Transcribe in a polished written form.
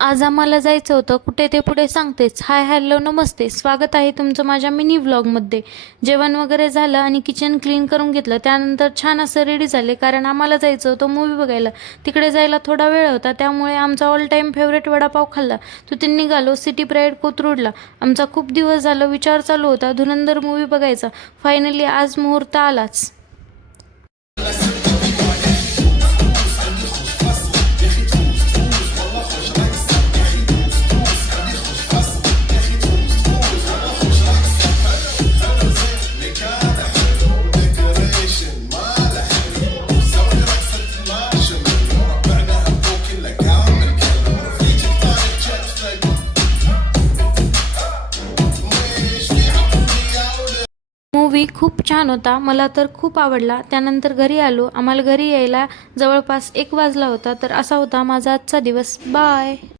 आज आम्हाला जायचं होतं कुठे ते पुढे सांगतेच. हाय हॅलो नमस्ते, स्वागत आहे तुमचं माझ्या मिनी व्लॉगमध्ये. जेवण वगैरे झालं आणि किचन क्लीन करून घेतलं. त्यानंतर छान असं रेडी झाले, कारण आम्हाला जायचं होतं मूवी बघायला. तिकडे जायला थोडा वेळ होता, त्यामुळे आमचा ऑल टाईम फेवरेट वडापाव खाल्ला. तिथून निघालो सिटी प्राईड कोथरूडला. आमचा खूप दिवस झालं विचार चालू होता धुरंधर मूवी बघायचा. फायनली आज मुहूर्त आलाच. मूवी खूप छान होता, मला तर खूप आवडला. त्यानंतर घरी आलो. आम्हाला घरी यायला जवळपास 1 वाजला होता. तर असा होता माझा आजचा दिवस. बाय.